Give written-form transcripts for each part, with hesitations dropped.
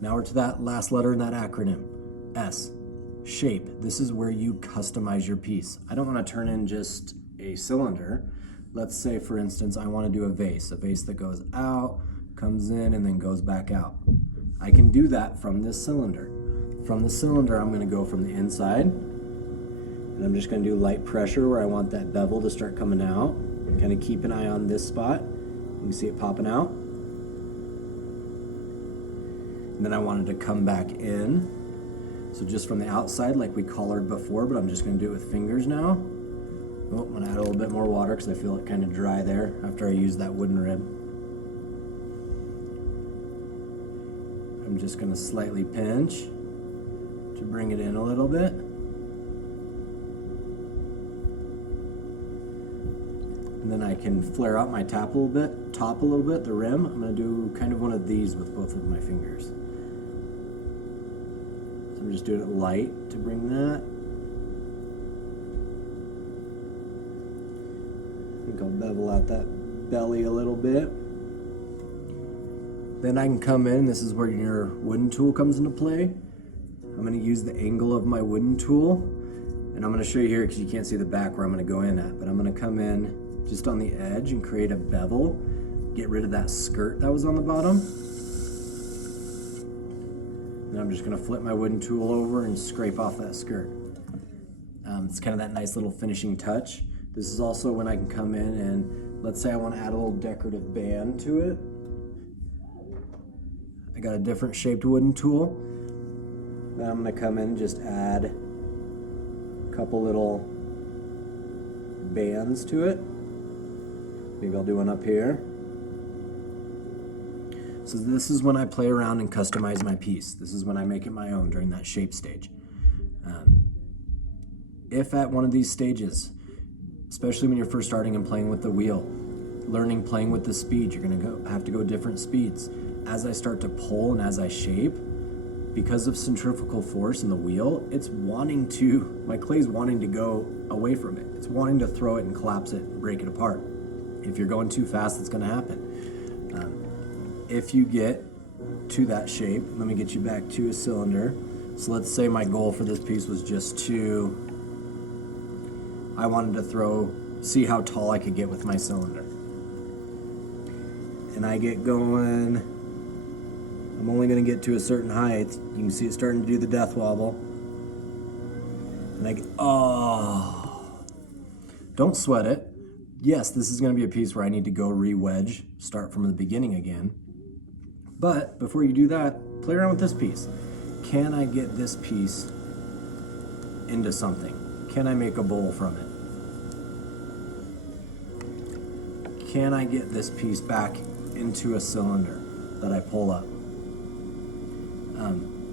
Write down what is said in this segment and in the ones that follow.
Now we're to that last letter in that acronym, S. Shape. This is where you customize your piece. I don't want to turn in just a cylinder. Let's say, for instance, I want to do a vase that goes out, comes in, and then goes back out. I can do that from this cylinder. From the cylinder, I'm going to go from the inside, and I'm just going to do light pressure where I want that bevel to start coming out. Kind of keep an eye on this spot. You can see it popping out. And then I wanted to come back in. So just from the outside, like we collared before, but I'm just going to do it with fingers now. Oh, I'm going to add a little bit more water because I feel it kind of dry there after I use that wooden rib. I'm just going to slightly pinch to bring it in a little bit. And then I can flare out my top a little bit, the rim. I'm going to do kind of one of these with both of my fingers. So I'm just doing it light to bring that. I think I'll bevel out that belly a little bit. Then I can come in, this is where your wooden tool comes into play. I'm going to use the angle of my wooden tool, and I'm going to show you here because you can't see the back where I'm going to go in at, but I'm going to come in just on the edge and create a bevel, get rid of that skirt that was on the bottom. Then I'm just going to flip my wooden tool over and scrape off that skirt. It's kind of that nice little finishing touch. This is also when I can come in and let's say I want to add a little decorative band to it. I got a different shaped wooden tool. Then I'm going to come in and just add a couple little bands to it. Maybe I'll do one up here. So this is when I play around and customize my piece. This is when I make it my own during that shape stage. If at one of these stages, especially when you're first starting and playing with the wheel, playing with the speed, you're going to have to go different speeds. As I start to pull and as I shape, because of centrifugal force in the wheel, my clay's wanting to go away from it. It's wanting to throw it and collapse it and break it apart. If you're going too fast, it's going to happen. If you get to that shape, let me get you back to a cylinder. So let's say my goal for this piece was just I wanted to see how tall I could get with my cylinder. And I get going, I'm only going to get to a certain height. You can see it starting to do the death wobble. And I get, don't sweat it. Yes, this is going to be a piece where I need to go re-wedge, start from the beginning again. But before you do that, play around with this piece. Can I get this piece into something? Can I make a bowl from it? Can I get this piece back into a cylinder that I pull up?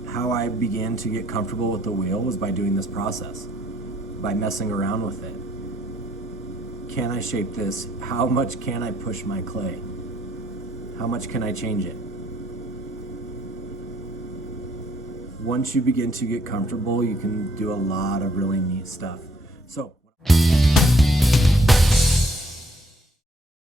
How I began to get comfortable with the wheel was by doing this process, by messing around with it. Can I shape this? How much can I push my clay? How much can I change it? Once you begin to get comfortable, you can do a lot of really neat stuff. So.